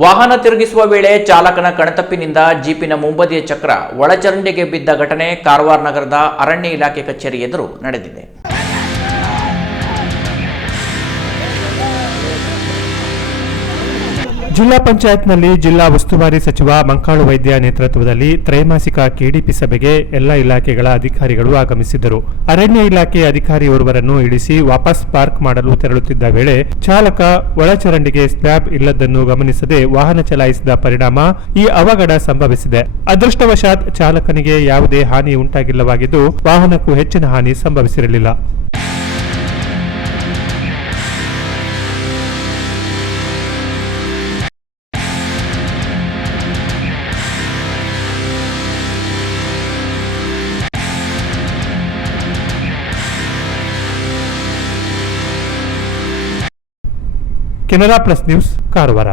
ವಾಹನ ತಿರುಗಿಸುವ ವೇಳೆ ಚಾಲಕನ ಕಣತಪ್ಪಿನಿಂದ ಜೀಪಿನ ಮುಂಬದಿಯ ಚಕ್ರ ಒಳಚರಂಡಿಗೆ ಬಿದ್ದ ಘಟನೆ ಕಾರವಾರ ನಗರದ ಅರಣ್ಯ ಇಲಾಖೆ ಕಚೇರಿ ಎದುರು ನಡೆದಿದೆ. ಜಿಲ್ಲಾ ಪಂಚಾಯತ್ನಲ್ಲಿ ಜಿಲ್ಲಾ ಉಸ್ತುವಾರಿ ಸಚಿವ ಮಂಕಾಳು ವೈದ್ಯ ನೇತೃತ್ವದಲ್ಲಿ ತ್ರೈಮಾಸಿಕ ಕೆಡಿಪಿ ಸಭೆಗೆ ಎಲ್ಲ ಇಲಾಖೆಗಳ ಅಧಿಕಾರಿಗಳು ಆಗಮಿಸಿದ್ದರು. ಅರಣ್ಯ ಇಲಾಖೆ ಅಧಿಕಾರಿಯೋರ್ವರನ್ನು ಇಳಿಸಿ ವಾಪಸ್ ಪಾರ್ಕ್ ಮಾಡಲು ತೆರಳುತ್ತಿದ್ದ ವೇಳೆ ಚಾಲಕ ಒಳಚರಂಡಿಗೆ ಸ್ಲ್ಯಾಬ್ ಇಲ್ಲದನ್ನು ಗಮನಿಸದೆ ವಾಹನ ಚಲಾಯಿಸಿದ ಪರಿಣಾಮ ಈ ಅವಘಡ ಸಂಭವಿಸಿದೆ. ಅದೃಷ್ಟವಶಾತ್ ಚಾಲಕನಿಗೆ ಯಾವುದೇ ಹಾನಿ ಉಂಟಾಗಿಲ್ಲವಾಗಿದ್ದು ವಾಹನಕ್ಕೂ ಹೆಚ್ಚಿನ ಹಾನಿ ಸಂಭವಿಸಿರಲಿಲ್ಲ. Canara plus news Karwar.